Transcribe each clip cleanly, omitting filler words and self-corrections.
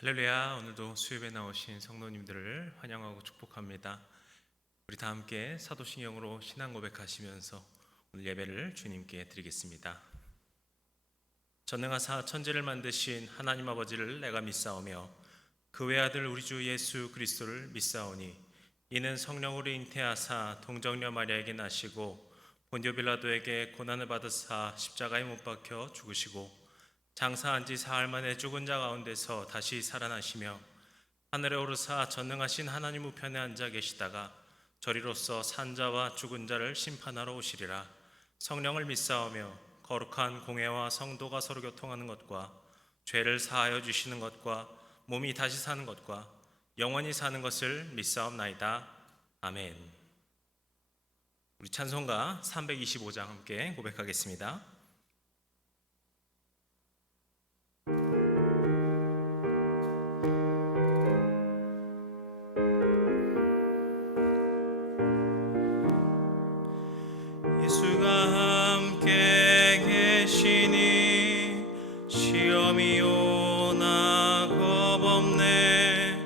할렐루야. 오늘도 수요일에 나오신 성도님들을 환영하고 축복합니다. 우리 다 함께 사도신경으로 신앙 고백하시면서 오늘 예배를 주님께 드리겠습니다. 전능하사 천지를 만드신 하나님 아버지를 내가 믿사오며 그 외아들 우리 주 예수 그리스도를 믿사오니 이는 성령으로 잉태하사 동정녀 마리아에게 나시고 본디오 빌라도에게 고난을 받으사 십자가에 못 박혀 죽으시고 장사한 지 사흘 만에 죽은 자 가운데서 다시 살아나시며 하늘에 오르사 전능하신 하나님 우편에 앉아 계시다가 저리로서 산 자와 죽은 자를 심판하러 오시리라. 성령을 믿사오며 거룩한 공회와 성도가 서로 교통하는 것과 죄를 사하여 주시는 것과 몸이 다시 사는 것과 영원히 사는 것을 믿사옵나이다. 아멘. 우리 찬송가 325장 함께 고백하겠습니다. 예수가 함께 계시니 시험이 오나 겁없네.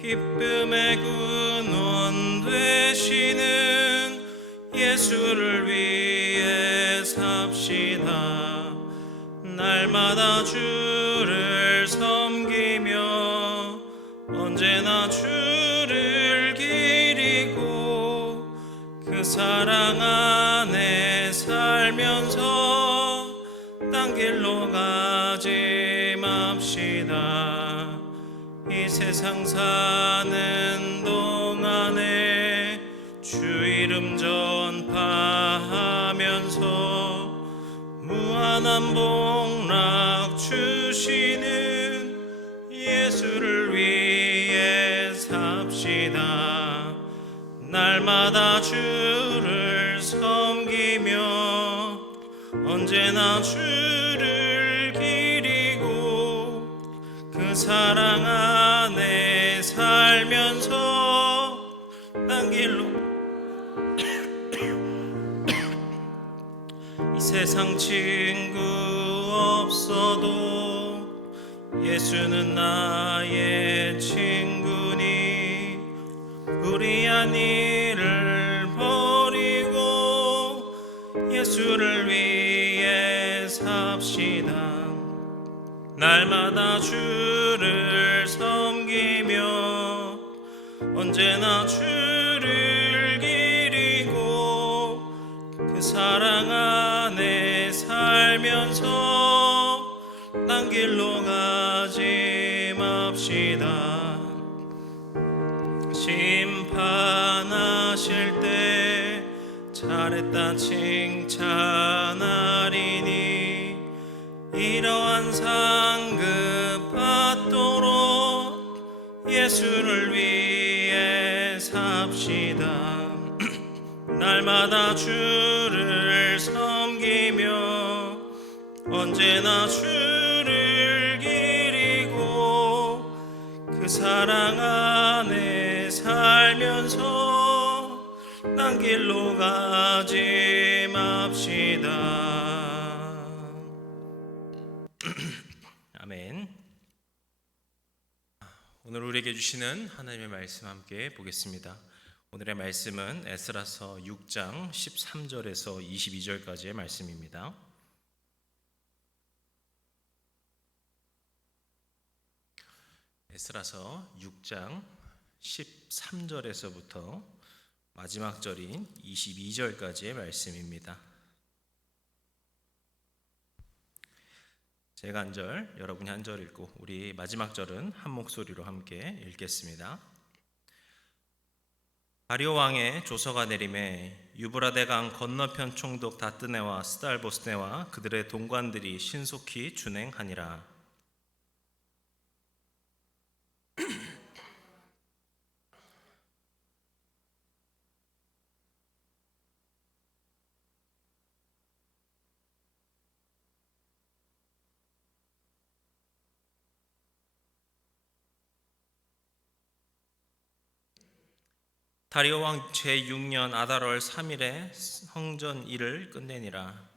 기쁨의 근원 되시는 예수를 위해 삽시다. 날마다 주를 섬기며 언제나 주를 기리고 그 사랑 안에 살면서 딴 길로 가지 맙시다. 이 세상 사는 동안에 주 이름 전파하면서 무한한 복락 주시는 예수를 위해 삽시다. 날마다 주를 섬기며 언제나 주를 기리고 그 사랑 안에 살면서 딴 길로 이 세상 친구 없어도 예수는 나의 친구니 불의한 일을 버리고 예수를 위해 삽시다. 날마다 주를 섬기며 언제나 주를 기리고 그 사랑 안에 살면서 딴 길로 가지 맙시다. 심판하실 때 잘했다 칭찬하리니 이러한 상급 받도록 예수를 위해 삽시다. 날마다 주를 섬기며 언제나 주를 기리고 그 사랑 안에 살면서 난 길로 가지 맙시다. 아멘. 오늘 우리에게 주시는 하나님의 말씀 함께 보겠습니다. 오늘의 말씀은 에스라서 6장 13절에서 22절까지의 말씀입니다. 에스라서 6장 13절에서부터 마지막 절인 22절까지의 말씀입니다. 제가 한 절, 여러분이 한 절 읽고 우리 마지막 절은 한 목소리로 함께 읽겠습니다. 다리오 왕의 조서가 내림에 유브라데 강 건너편 총독 다뜨네와 스달보스네와 그들의 동관들이 신속히 준행하니라. 다리오 왕 제6년 아달월 3일에 성전 일을 끝내니라.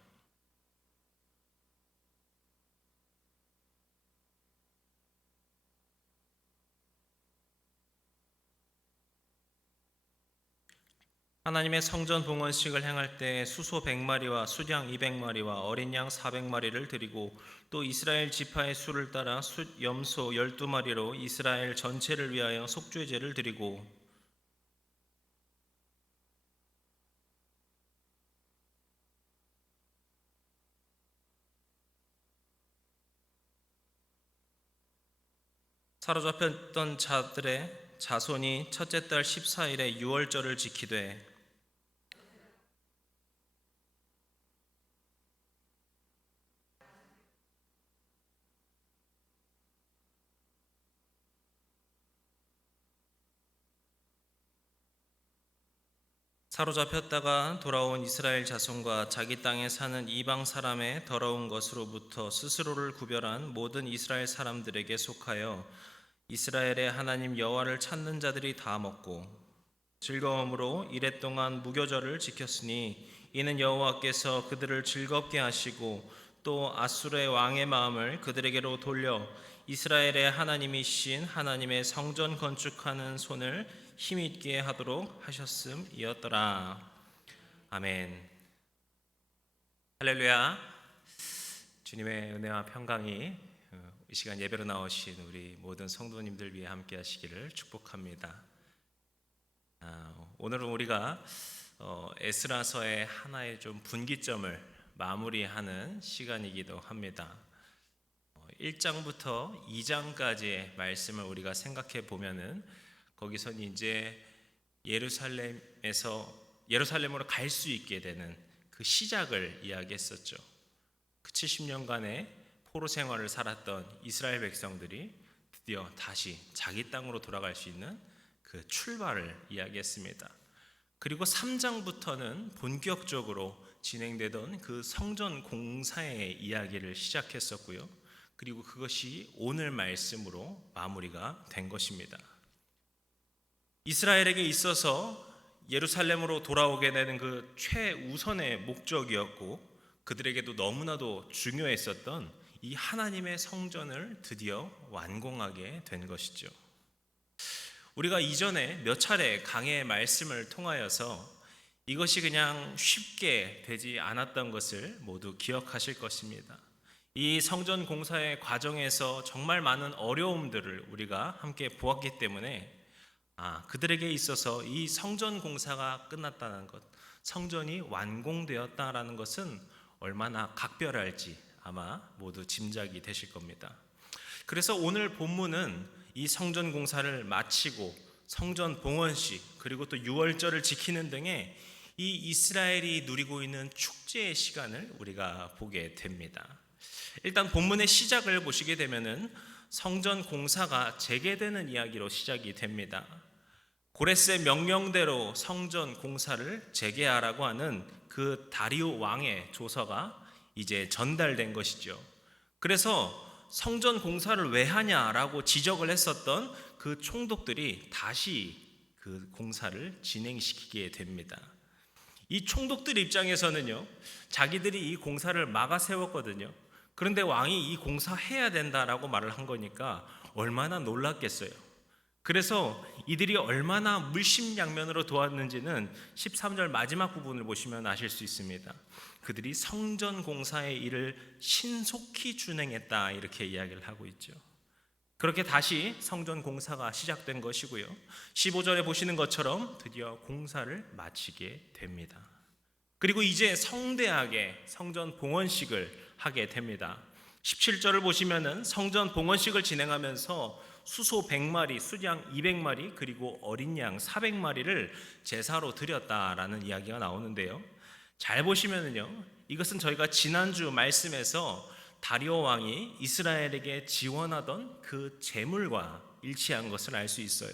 하나님의 성전 봉헌식을 행할 때 수소 100마리와 수양 200마리와 어린 양 400마리를 드리고 또 이스라엘 지파의 수를 따라 염소 12마리로 이스라엘 전체를 위하여 속죄제를 드리고 사로잡혔던 자들의 자손이 첫째 달 14일에 유월절을 지키되 사로잡혔다가 돌아온 이스라엘 자손과 자기 땅에 사는 이방 사람의 더러운 것으로부터 스스로를 구별한 모든 이스라엘 사람들에게 속하여 이스라엘의 하나님 여호와를 찾는 자들이 다 먹고 즐거움으로 이랫동안 무교절을 지켰으니 이는 여호와께서 그들을 즐겁게 하시고 또 아수르의 왕의 마음을 그들에게로 돌려 이스라엘의 하나님이신 하나님의 성전 건축하는 손을 힘있게 하도록 하셨음이었더라. 아멘. 할렐루야. 주님의 은혜와 평강이 이 시간 예배로 나오신 우리 모든 성도님들 위해 함께 하시기를 축복합니다. 오늘은 우리가 에스라서의 하나의 좀 분기점을 마무리하는 시간이기도 합니다. 1장부터 2장까지의 말씀을 우리가 생각해 보면은 거기서는 이제 예루살렘으로 갈 수 있게 되는 그 시작을 이야기했었죠. 그 70년간의 포로 생활을 살았던 이스라엘 백성들이 드디어 다시 자기 땅으로 돌아갈 수 있는 그 출발을 이야기했습니다. 그리고 3장부터는 본격적으로 진행되던 그 성전 공사의 이야기를 시작했었고요. 그리고 그것이 오늘 말씀으로 마무리가 된 것입니다. 이스라엘에게 있어서 예루살렘으로 돌아오게 되는 그 최우선의 목적이었고 그들에게도 너무나도 중요했었던 이 하나님의 성전을 드디어 완공하게 된 것이죠. 우리가 이전에 몇 차례 강해의 말씀을 통하여서 이것이 그냥 쉽게 되지 않았던 것을 모두 기억하실 것입니다. 이 성전 공사의 과정에서 정말 많은 어려움들을 우리가 함께 보았기 때문에 그들에게 있어서 이 성전 공사가 끝났다는 것, 성전이 완공되었다라는 것은 얼마나 각별할지 아마 모두 짐작이 되실 겁니다. 그래서 오늘 본문은 이 성전 공사를 마치고 성전 봉헌식 그리고 또 유월절을 지키는 등의 이 이스라엘이 누리고 있는 축제의 시간을 우리가 보게 됩니다. 일단 본문의 시작을 보시게 되면은 성전 공사가 재개되는 이야기로 시작이 됩니다. 고레스의 명령대로 성전 공사를 재개하라고 하는 그 다리오 왕의 조서가 이제 전달된 것이죠. 그래서 성전 공사를 왜 하냐라고 지적을 했었던 그 총독들이 다시 그 공사를 진행시키게 됩니다. 이 총독들 입장에서는요, 자기들이 이 공사를 막아 세웠거든요. 그런데 왕이 이 공사해야 된다라고 말을 한 거니까 얼마나 놀랐겠어요. 그래서 이들이 얼마나 물심양면으로 도왔는지는 13절 마지막 부분을 보시면 아실 수 있습니다. 그들이 성전 공사의 일을 신속히 준행했다 이렇게 이야기를 하고 있죠. 그렇게 다시 성전 공사가 시작된 것이고요. 15절에 보시는 것처럼 드디어 공사를 마치게 됩니다. 그리고 이제 성대하게 성전 봉헌식을 하게 됩니다. 17절을 보시면은 성전 봉헌식을 진행하면서 수소 100마리, 수양 200마리, 그리고 어린 양 400마리를 제사로 드렸다라는 이야기가 나오는데요. 잘 보시면은요, 이것은 저희가 지난주 말씀에서 다리오 왕이 이스라엘에게 지원하던 그 제물과 일치한 것을 알 수 있어요.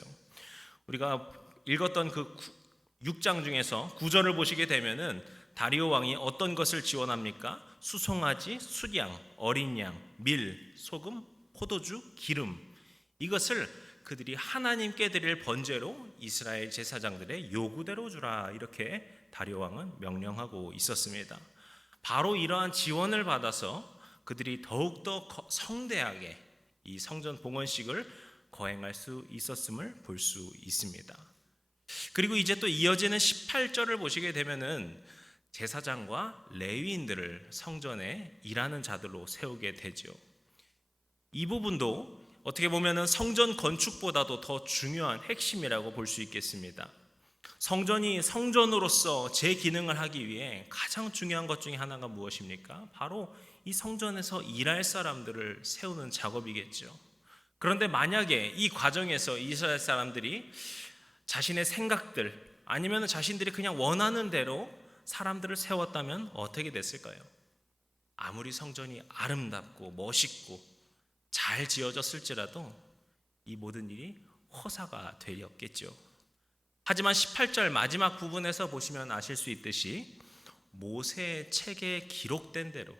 우리가 읽었던 그 6장 중에서 9절을 보시게 되면은 다리오 왕이 어떤 것을 지원합니까? 수송아지, 수양, 어린 양, 밀, 소금, 포도주, 기름, 이것을 그들이 하나님께 드릴 번제로 이스라엘 제사장들의 요구대로 주라 이렇게 다리오 왕은 명령하고 있었습니다. 바로 이러한 지원을 받아서 그들이 더욱더 성대하게 이 성전 봉헌식을 거행할 수 있었음을 볼 수 있습니다. 그리고 이제 또 이어지는 18절을 보시게 되면은 제사장과 레위인들을 성전에 일하는 자들로 세우게 되죠. 이 부분도 어떻게 보면은 성전 건축보다도 더 중요한 핵심이라고 볼 수 있겠습니다. 성전이 성전으로서 제 기능을 하기 위해 가장 중요한 것 중에 하나가 무엇입니까? 바로 이 성전에서 일할 사람들을 세우는 작업이겠죠. 그런데 만약에 이 과정에서 이스라엘 사람들이 자신의 생각들 아니면 자신들이 그냥 원하는 대로 사람들을 세웠다면 어떻게 됐을까요? 아무리 성전이 아름답고 멋있고 잘 지어졌을지라도 이 모든 일이 허사가 되었겠죠. 하지만 18절 마지막 부분에서 보시면 아실 수 있듯이 모세의 책에 기록된 대로,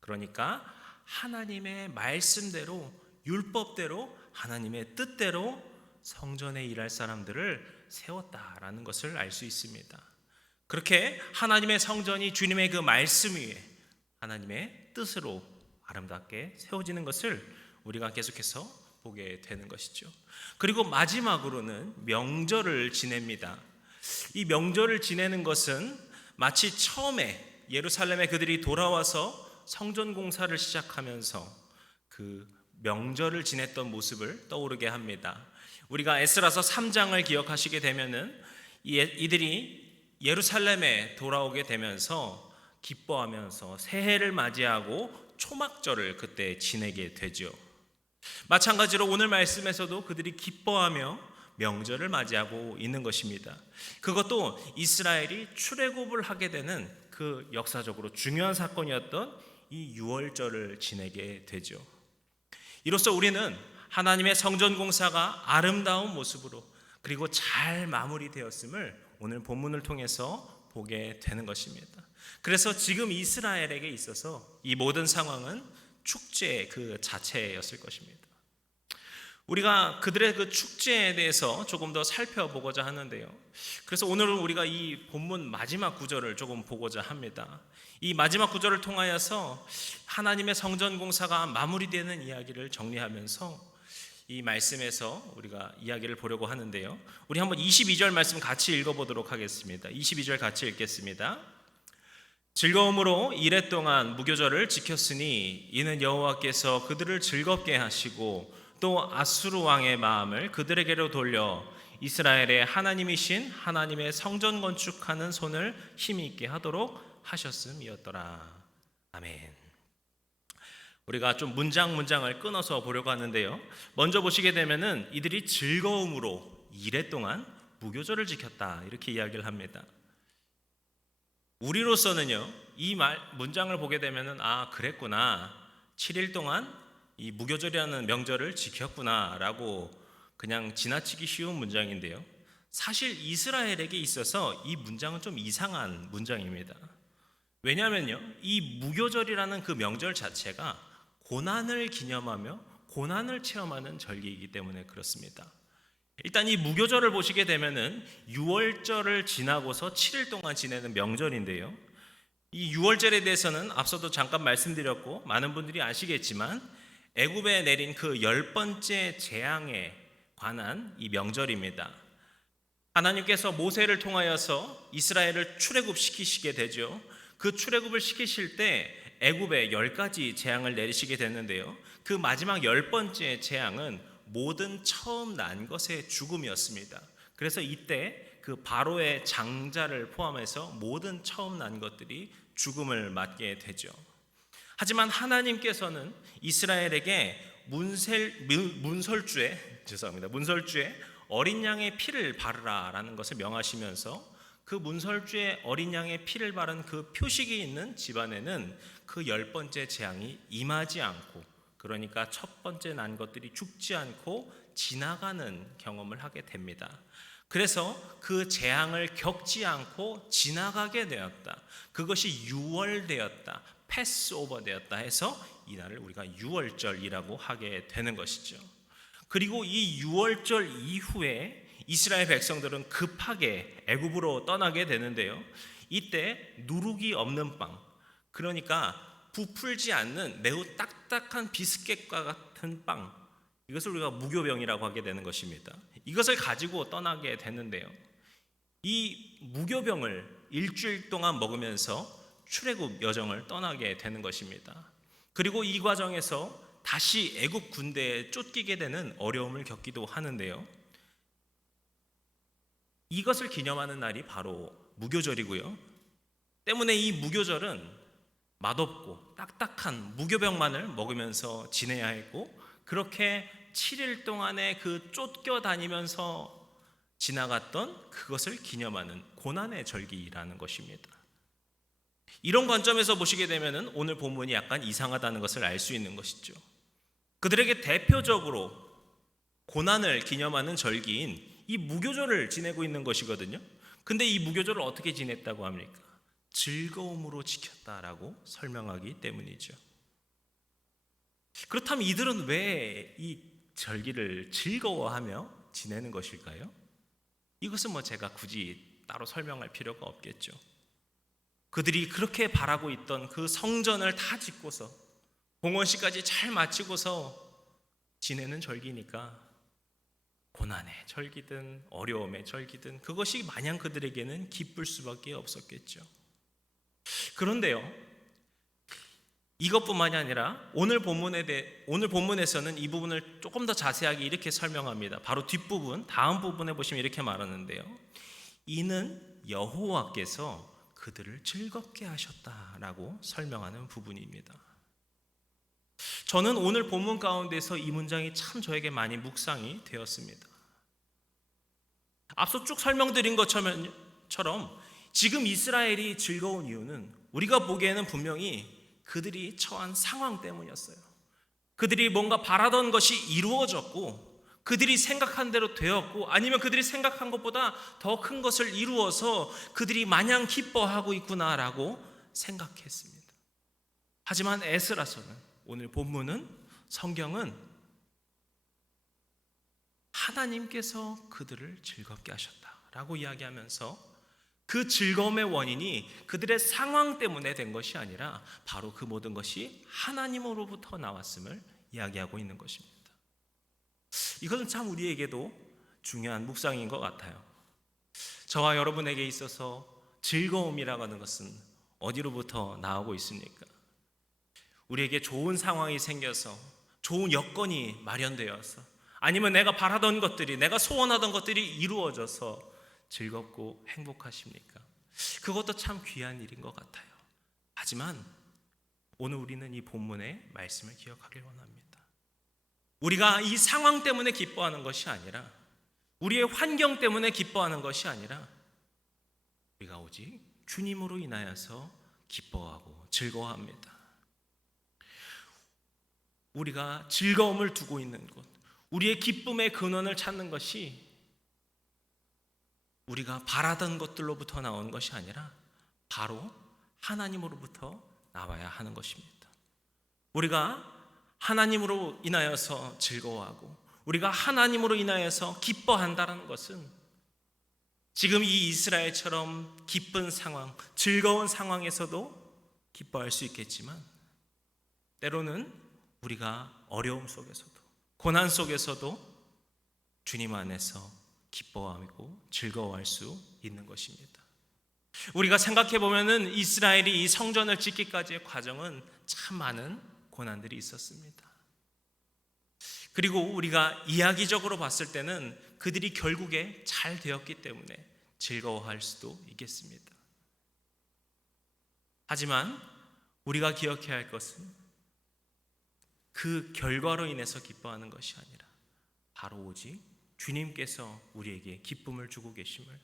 그러니까 하나님의 말씀대로, 율법대로, 하나님의 뜻대로 성전에 일할 사람들을 세웠다라는 것을 알 수 있습니다. 그렇게 하나님의 성전이 주님의 그 말씀 위에 하나님의 뜻으로 아름답게 세워지는 것을 우리가 계속해서 보게 되는 것이죠. 그리고 마지막으로는 명절을 지냅니다. 이 명절을 지내는 것은 마치 처음에 예루살렘에 그들이 돌아와서 성전 공사를 시작하면서 그 명절을 지냈던 모습을 떠오르게 합니다. 우리가 에스라서 3장을 기억하시게 되면은 이들이 예루살렘에 돌아오게 되면서 기뻐하면서 새해를 맞이하고 초막절을 그때 지내게 되죠. 마찬가지로 오늘 말씀에서도 그들이 기뻐하며 명절을 맞이하고 있는 것입니다. 그것도 이스라엘이 출애굽을 하게 되는 그 역사적으로 중요한 사건이었던 이 유월절을 지내게 되죠. 이로써 우리는 하나님의 성전 공사가 아름다운 모습으로 그리고 잘 마무리되었음을 오늘 본문을 통해서 보게 되는 것입니다. 그래서 지금 이스라엘에게 있어서 이 모든 상황은 축제 그 자체였을 것입니다. 우리가 그들의 그 축제에 대해서 조금 더 살펴보고자 하는데요. 그래서 오늘은 우리가 이 본문 마지막 구절을 조금 보고자 합니다. 이 마지막 구절을 통하여서 하나님의 성전 공사가 마무리되는 이야기를 정리하면서 이 말씀에서 우리가 이야기를 보려고 하는데요. 우리 한번 22절 말씀 같이 읽어보도록 하겠습니다. 22절 같이 읽겠습니다. 즐거움으로 이레 동안 무교절을 지켰으니 이는 여호와께서 그들을 즐겁게 하시고 또 아수르 왕의 마음을 그들에게로 돌려 이스라엘의 하나님이신 하나님의 성전 건축하는 손을 힘있게 하도록 하셨음이었더라. 아멘. 우리가 좀 문장을 끊어서 보려고 하는데요. 먼저 보시게 되면은 이들이 즐거움으로 이래 동안 무교절을 지켰다 이렇게 이야기를 합니다. 우리로서는요, 이 문장을 보게 되면은 그랬구나. 7일 동안 이 무교절이라는 명절을 지켰구나라고 그냥 지나치기 쉬운 문장인데요. 사실 이스라엘에게 있어서 이 문장은 좀 이상한 문장입니다. 왜냐하면요, 이 무교절이라는 그 명절 자체가 고난을 기념하며 고난을 체험하는 절기이기 때문에 그렇습니다. 일단 이 무교절을 보시게 되면은 유월절을 지나고서 7일 동안 지내는 명절인데요. 이 유월절에 대해서는 앞서도 잠깐 말씀드렸고 많은 분들이 아시겠지만 애굽에 내린 그 10번째 재앙에 관한 이 명절입니다. 하나님께서 모세를 통하여서 이스라엘을 출애굽시키시게 되죠. 그 출애굽을 시키실 때 애굽에 10가지 재앙을 내리시게 됐는데요. 그 마지막 10번째 재앙은 모든 처음 난 것의 죽음이었습니다. 그래서 이때 그 바로의 장자를 포함해서 모든 처음 난 것들이 죽음을 맞게 되죠. 하지만 하나님께서는 이스라엘에게 문설주에 어린 양의 피를 바르라라는 것을 명하시면서 그 문설주에 어린 양의 피를 바른 그 표식이 있는 집안에는 그 10번째 재앙이 임하지 않고, 그러니까 첫 번째 난 것들이 죽지 않고 지나가는 경험을 하게 됩니다. 그래서 그 재앙을 겪지 않고 지나가게 되었다. 그것이 유월되었다, 패스오버 되었다 해서 이날을 우리가 유월절이라고 하게 되는 것이죠. 그리고 이 유월절 이후에 이스라엘 백성들은 급하게 애굽으로 떠나게 되는데요. 이때 누룩이 없는 빵, 그러니까 부풀지 않는 매우 딱딱한 비스켓과 같은 빵, 이것을 우리가 무교병이라고 하게 되는 것입니다. 이것을 가지고 떠나게 되는데요. 이 무교병을 일주일 동안 먹으면서 출애굽 여정을 떠나게 되는 것입니다. 그리고 이 과정에서 다시 애굽 군대에 쫓기게 되는 어려움을 겪기도 하는데요. 이것을 기념하는 날이 바로 무교절이고요. 때문에 이 무교절은 맛없고 딱딱한 무교병만을 먹으면서 지내야 했고, 그렇게 7일 동안의 그 쫓겨다니면서 지나갔던 그것을 기념하는 고난의 절기라는 것입니다. 이런 관점에서 보시게 되면 오늘 본문이 약간 이상하다는 것을 알 수 있는 것이죠. 그들에게 대표적으로 고난을 기념하는 절기인 이 무교절을 지내고 있는 것이거든요. 근데 이 무교절을 어떻게 지냈다고 합니까? 즐거움으로 지켰다라고 설명하기 때문이죠. 그렇다면 이들은 왜 이 절기를 즐거워하며 지내는 것일까요? 이것은 제가 굳이 따로 설명할 필요가 없겠죠. 그들이 그렇게 바라고 있던 그 성전을 다 짓고서 봉헌식까지 잘 마치고서 지내는 절기니까 고난의 절기든 어려움의 절기든 그것이 마냥 그들에게는 기쁠 수밖에 없었겠죠. 그런데요, 이것뿐만이 아니라 오늘 본문에서는 이 부분을 조금 더 자세하게 이렇게 설명합니다. 바로 뒷부분, 다음 부분에 보시면 이렇게 말하는데요. 이는 여호와께서 그들을 즐겁게 하셨다라고 설명하는 부분입니다. 저는 오늘 본문 가운데서 이 문장이 참 저에게 많이 묵상이 되었습니다. 앞서 쭉 설명드린 것처럼 지금 이스라엘이 즐거운 이유는 우리가 보기에는 분명히 그들이 처한 상황 때문이었어요. 그들이 뭔가 바라던 것이 이루어졌고, 그들이 생각한 대로 되었고, 아니면 그들이 생각한 것보다 더 큰 것을 이루어서 그들이 마냥 기뻐하고 있구나라고 생각했습니다. 하지만 에스라서는, 오늘 본문은, 성경은 하나님께서 그들을 즐겁게 하셨다라고 이야기하면서 그 즐거움의 원인이 그들의 상황 때문에 된 것이 아니라 바로 그 모든 것이 하나님으로부터 나왔음을 이야기하고 있는 것입니다. 이것은 참 우리에게도 중요한 묵상인 것 같아요. 저와 여러분에게 있어서 즐거움이라고 하는 것은 어디로부터 나오고 있습니까? 우리에게 좋은 상황이 생겨서, 좋은 여건이 마련되어서, 아니면 내가 바라던 것들이, 내가 소원하던 것들이 이루어져서 즐겁고 행복하십니까? 그것도 참 귀한 일인 것 같아요. 하지만 오늘 우리는 이 본문의 말씀을 기억하길 원합니다. 우리가 이 상황 때문에 기뻐하는 것이 아니라, 우리의 환경 때문에 기뻐하는 것이 아니라, 우리가 오직 주님으로 인하여서 기뻐하고 즐거워합니다. 우리가 즐거움을 두고 있는 곳, 우리의 기쁨의 근원을 찾는 것이 우리가 바라던 것들로부터 나오는 것이 아니라 바로 하나님으로부터 나와야 하는 것입니다. 우리가 하나님으로 인하여서 즐거워하고 우리가 하나님으로 인하여서 기뻐한다는 것은 지금 이 이스라엘처럼 기쁜 상황, 즐거운 상황에서도 기뻐할 수 있겠지만, 때로는 우리가 어려움 속에서도 고난 속에서도 주님 안에서 기뻐하고 즐거워할 수 있는 것입니다. 우리가 생각해 보면은 이스라엘이 이 성전을 짓기까지의 과정은 참 많은 고난들이 있었습니다. 그리고 우리가 이야기적으로 봤을 때는 그들이 결국에 잘 되었기 때문에 즐거워할 수도 있겠습니다. 하지만 우리가 기억해야 할 것은 그 결과로 인해서 기뻐하는 것이 아니라 바로 오직 주님께서 우리에게 기쁨을 주고 계심을,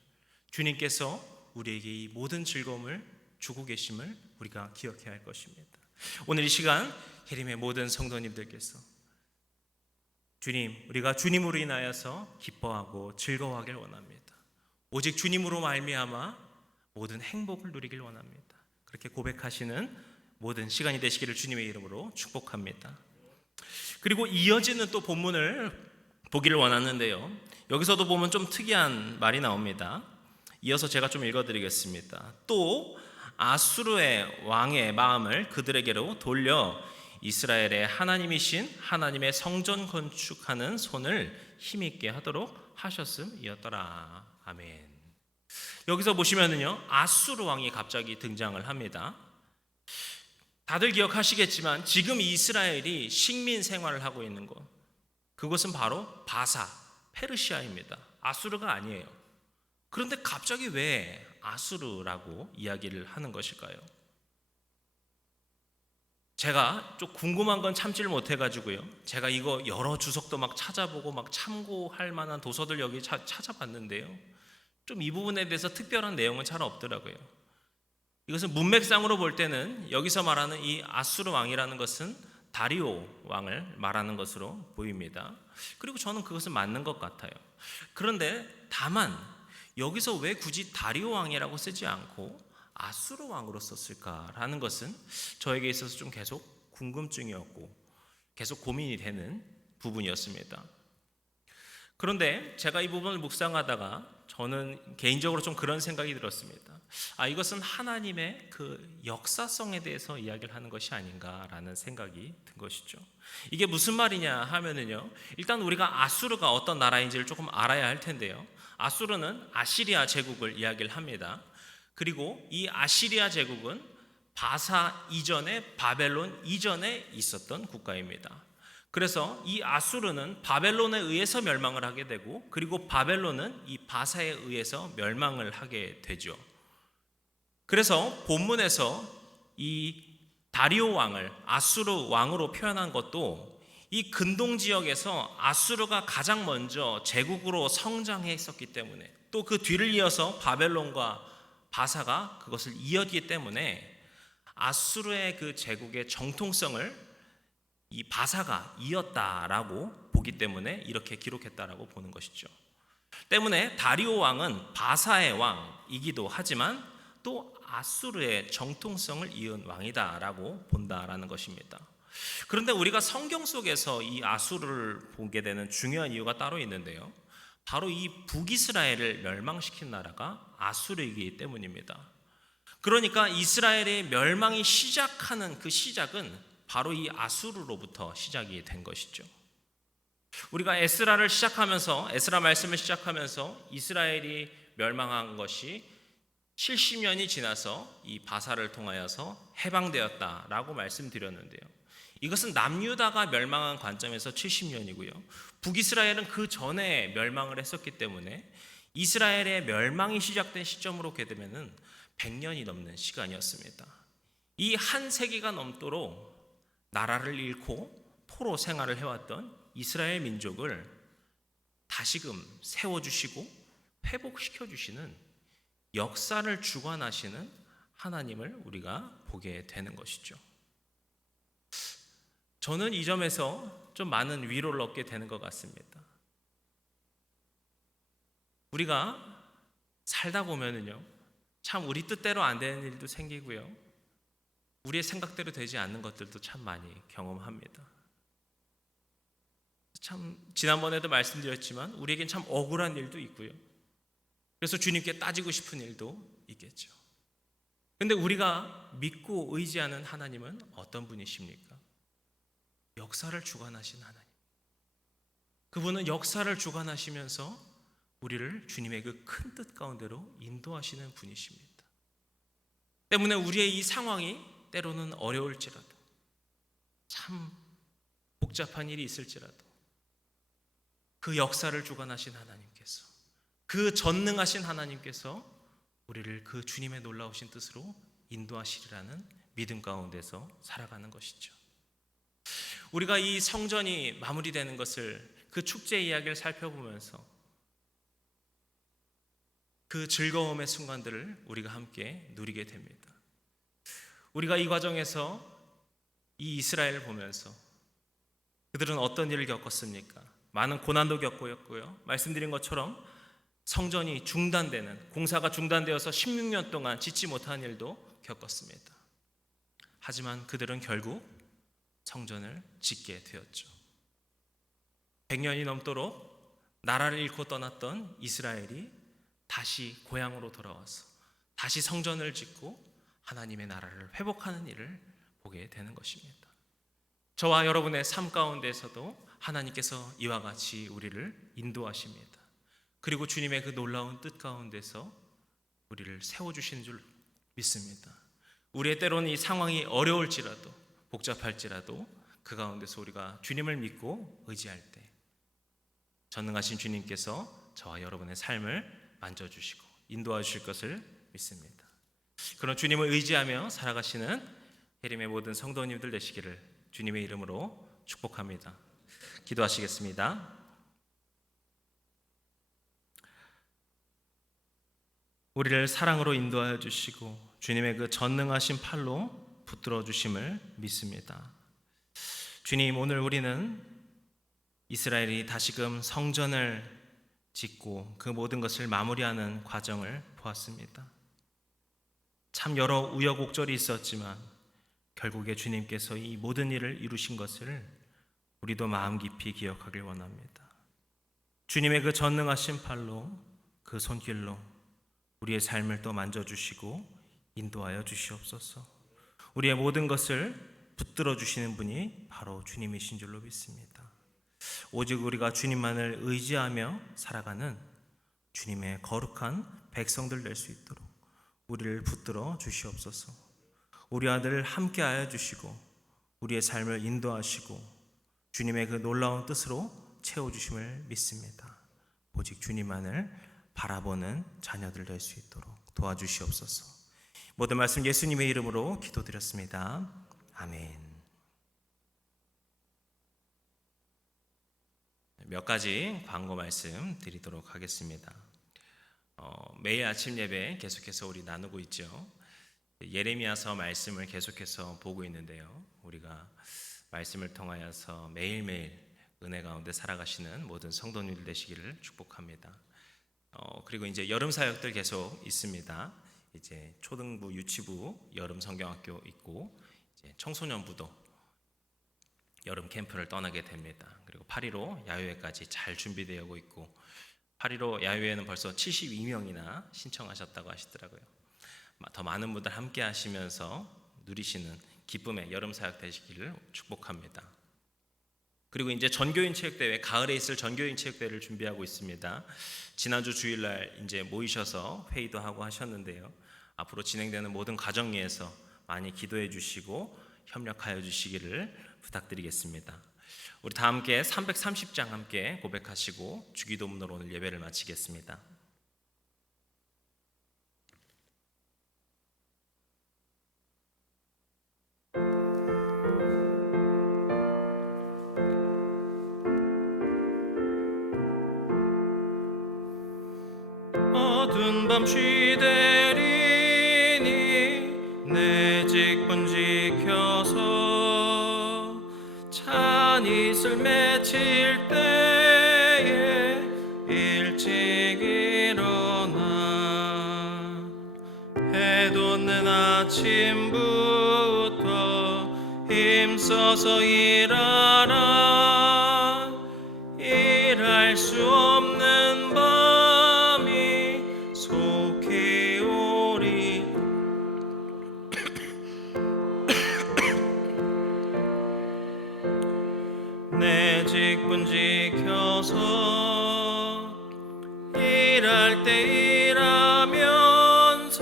주님께서 우리에게 이 모든 즐거움을 주고 계심을 우리가 기억해야 할 것입니다. 오늘 이 시간 해림의 모든 성도님들께서 주님, 우리가 주님으로 인하여서 기뻐하고 즐거워하길 원합니다. 오직 주님으로 말미암아 모든 행복을 누리길 원합니다. 그렇게 고백하시는 모든 시간이 되시기를 주님의 이름으로 축복합니다. 그리고 이어지는 또 본문을 보기를 원하는데요, 여기서도 보면 좀 특이한 말이 나옵니다. 이어서 제가 좀 읽어드리겠습니다. 또 아수르의 왕의 마음을 그들에게로 돌려 이스라엘의 하나님이신 하나님의 성전 건축하는 손을 힘있게 하도록 하셨음이었더라. 아멘. 여기서 보시면은요, 아수르 왕이 갑자기 등장을 합니다. 다들 기억하시겠지만 지금 이스라엘이 식민 생활을 하고 있는 곳, 그것은 바로 바사, 페르시아입니다. 아수르가 아니에요. 그런데 갑자기 왜 아수르라고 이야기를 하는 것일까요? 제가 좀 궁금한 건 참지를 못해가지고요, 제가 이거 여러 주석도 막 찾아보고 막 참고할 만한 도서들 여기 찾아봤는데요, 좀 이 부분에 대해서 특별한 내용은 잘 없더라고요. 이것은 문맥상으로 볼 때는 여기서 말하는 이 아수르 왕이라는 것은 다리오 왕을 말하는 것으로 보입니다. 그리고 저는 그것은 맞는 것 같아요. 그런데 다만 여기서 왜 굳이 다리오 왕이라고 쓰지 않고 아수르 왕으로 썼을까라는 것은 저에게 있어서 좀 계속 궁금증이었고 계속 고민이 되는 부분이었습니다. 그런데 제가 이 부분을 묵상하다가 저는 개인적으로 좀 그런 생각이 들었습니다. 이것은 하나님의 그 역사성에 대해서 이야기를 하는 것이 아닌가라는 생각이 든 것이죠. 이게 무슨 말이냐 하면은요, 일단 우리가 아수르가 어떤 나라인지를 조금 알아야 할 텐데요, 아수르는 아시리아 제국을 이야기를 합니다. 그리고 이 아시리아 제국은 바사 이전에, 바벨론 이전에 있었던 국가입니다. 그래서 이 아수르는 바벨론에 의해서 멸망을 하게 되고, 그리고 바벨론은 이 바사에 의해서 멸망을 하게 되죠. 그래서 본문에서 이 다리오 왕을 아수르 왕으로 표현한 것도 이 근동 지역에서 아수르가 가장 먼저 제국으로 성장했었기 때문에, 또 그 뒤를 이어서 바벨론과 바사가 그것을 이었기 때문에 아수르의 그 제국의 정통성을 이 바사가 이었다라고 보기 때문에 이렇게 기록했다라고 보는 것이죠. 때문에 다리오 왕은 바사의 왕이기도 하지만 또 아수르의 정통성을 이은 왕이다라고 본다라는 것입니다. 그런데 우리가 성경 속에서 이 아수르를 보게 되는 중요한 이유가 따로 있는데요, 바로 이 북이스라엘을 멸망시킨 나라가 아수르이기 때문입니다. 그러니까 이스라엘의 멸망이 시작하는 그 시작은 바로 이 아수르로부터 시작이 된 것이죠. 우리가 에스라를 시작하면서, 에스라 말씀을 시작하면서 이스라엘이 멸망한 것이 70년이 지나서 이 바사를 통하여서 해방되었다라고 말씀드렸는데요, 이것은 남유다가 멸망한 관점에서 70년이고요 북이스라엘은 그 전에 멸망을 했었기 때문에 이스라엘의 멸망이 시작된 시점으로 보게 되면 100년이 넘는 시간이었습니다. 이 한 세기가 넘도록 나라를 잃고 포로 생활을 해왔던 이스라엘 민족을 다시금 세워주시고 회복시켜주시는 역사를 주관하시는 하나님을 우리가 보게 되는 것이죠. 저는 이 점에서 좀 많은 위로를 얻게 되는 것 같습니다. 우리가 살다 보면은요, 참 우리 뜻대로 안 되는 일도 생기고요, 우리의 생각대로 되지 않는 것들도 참 많이 경험합니다. 참 지난번에도 말씀드렸지만 우리에겐 참 억울한 일도 있고요, 그래서 주님께 따지고 싶은 일도 있겠죠. 근데 우리가 믿고 의지하는 하나님은 어떤 분이십니까? 역사를 주관하신 하나님. 그분은 역사를 주관하시면서 우리를 주님의 그 큰 뜻 가운데로 인도하시는 분이십니다. 때문에 우리의 이 상황이 때로는 어려울지라도, 참 복잡한 일이 있을지라도, 그 역사를 주관하신 하나님께서, 그 전능하신 하나님께서 우리를 그 주님의 놀라우신 뜻으로 인도하시리라는 믿음 가운데서 살아가는 것이죠. 우리가 이 성전이 마무리되는 것을, 그 축제 이야기를 살펴보면서 그 즐거움의 순간들을 우리가 함께 누리게 됩니다. 우리가 이 과정에서 이 이스라엘을 보면서 그들은 어떤 일을 겪었습니까? 많은 고난도 겪었고요, 말씀드린 것처럼 성전이 중단되는, 공사가 중단되어서 16년 동안 짓지 못한 일도 겪었습니다. 하지만 그들은 결국 성전을 짓게 되었죠. 100년이 넘도록 나라를 잃고 떠났던 이스라엘이 다시 고향으로 돌아와서 다시 성전을 짓고 하나님의 나라를 회복하는 일을 보게 되는 것입니다. 저와 여러분의 삶 가운데서도 하나님께서 이와 같이 우리를 인도하십니다. 그리고 주님의 그 놀라운 뜻 가운데서 우리를 세워주시는 줄 믿습니다. 우리의 때로는 이 상황이 어려울지라도, 복잡할지라도 그 가운데서 우리가 주님을 믿고 의지할 때 전능하신 주님께서 저와 여러분의 삶을 만져주시고 인도해 주실 것을 믿습니다. 그런 주님을 의지하며 살아가시는 해림의 모든 성도님들 되시기를 주님의 이름으로 축복합니다. 기도하시겠습니다. 우리를 사랑으로 인도하여 주시고 주님의 그 전능하신 팔로 붙들어 주심을 믿습니다. 주님, 오늘 우리는 이스라엘이 다시금 성전을 짓고 그 모든 것을 마무리하는 과정을 보았습니다. 참 여러 우여곡절이 있었지만 결국에 주님께서 이 모든 일을 이루신 것을 우리도 마음 깊이 기억하길 원합니다. 주님의 그 전능하신 팔로, 그 손길로 우리의 삶을 또 만져주시고 인도하여 주시옵소서. 우리의 모든 것을 붙들어 주시는 분이 바로 주님이신 줄로 믿습니다. 오직 우리가 주님만을 의지하며 살아가는 주님의 거룩한 백성들 될 수 있도록 우리를 붙들어 주시옵소서. 우리 아들을 함께하여 주시고 우리의 삶을 인도하시고 주님의 그 놀라운 뜻으로 채워주심을 믿습니다. 오직 주님만을 바라보는 자녀들 될 수 있도록 도와주시옵소서. 모든 말씀 예수님의 이름으로 기도드렸습니다. 아멘. 몇 가지 광고 말씀 드리도록 하겠습니다. 매일 아침 예배 계속해서 우리 나누고 있죠. 예레미야서 말씀을 계속해서 보고 있는데요, 우리가 말씀을 통하여서 매일매일 은혜 가운데 살아가시는 모든 성도님들 되시기를 축복합니다. 그리고 이제 여름 사역들 계속 있습니다. 이제 초등부, 유치부 여름 성경학교 있고, 이제 청소년부도 여름 캠프를 떠나게 됩니다. 그리고 8.15 야유회까지 잘 준비되어 있고, 8.15 야유회는 벌써 72명이나 신청하셨다고 하시더라고요. 더 많은 분들 함께 하시면서 누리시는 기쁨의 여름 사역 되시기를 축복합니다. 그리고 이제 전교인 체육대회, 가을에 있을 전교인 체육대회를 준비하고 있습니다. 지난주 주일날 이제 모이셔서 회의도 하고 하셨는데요, 앞으로 진행되는 모든 과정 위에서 많이 기도해 주시고 협력하여 주시기를 부탁드리겠습니다. 우리 다 함께 330장 함께 고백하시고 주기도문으로 오늘 예배를 마치겠습니다. 눈밤 쉬되리니 내 직분 지켜서 찬이슬 맺힐 때에 일찍 일어나 해 돋는 아침부터 힘써서 일하라. 일할 수 없는 밤이 속히 오리. 내 직분 지켜서 일할 때 일하면서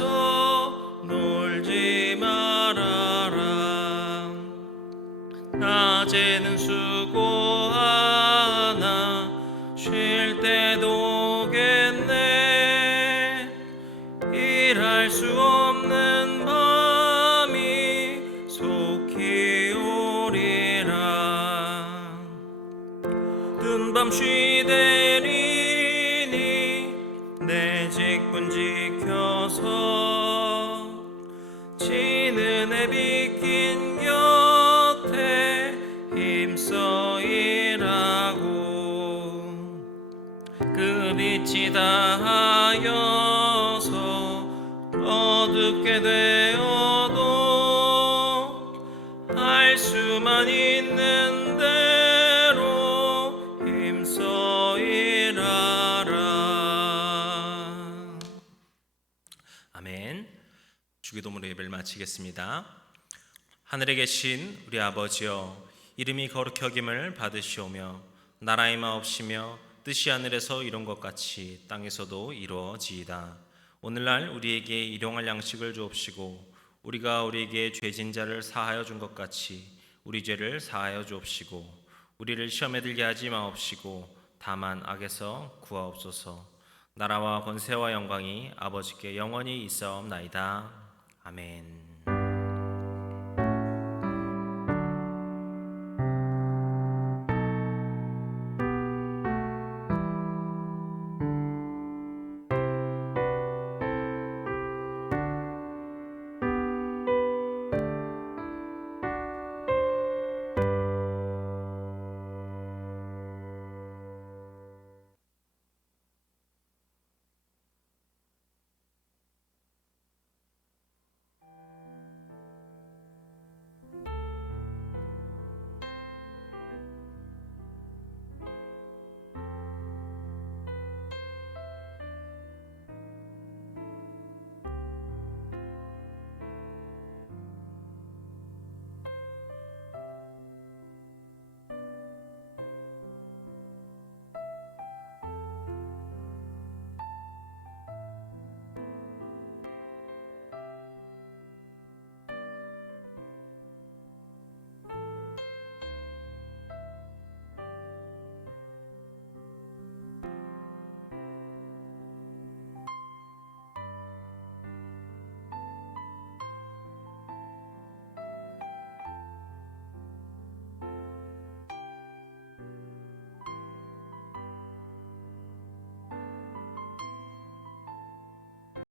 놀지 말아라. 낮에는 수고하나 쉴 때도 오겠네. 일할 수 없는 밤이 속히 오리라. 눈밤 쉬되리니 내 직분 지켜서 지는 해 비킨 곁에 힘써 일하고 그 빛이 다하여서 어둡게 되어도 할 수만 있는 대로 힘써 일하라. 아멘. 주기도문으로 예배를 마치겠습니다. 하늘에 계신 우리 아버지여, 이름이 거룩히 여김을 받으시오며 나라의 마옵시며 뜻이 하늘에서 이룬 것 같이 땅에서도 이루어지이다. 오늘날 우리에게 일용할 양식을 주옵시고 우리가 우리에게 죄진 자를 사하여 준 것 같이 우리 죄를 사하여 주옵시고 우리를 시험에 들게 하지 마옵시고 다만 악에서 구하옵소서. 나라와 권세와 영광이 아버지께 영원히 있사옵나이다. 아멘.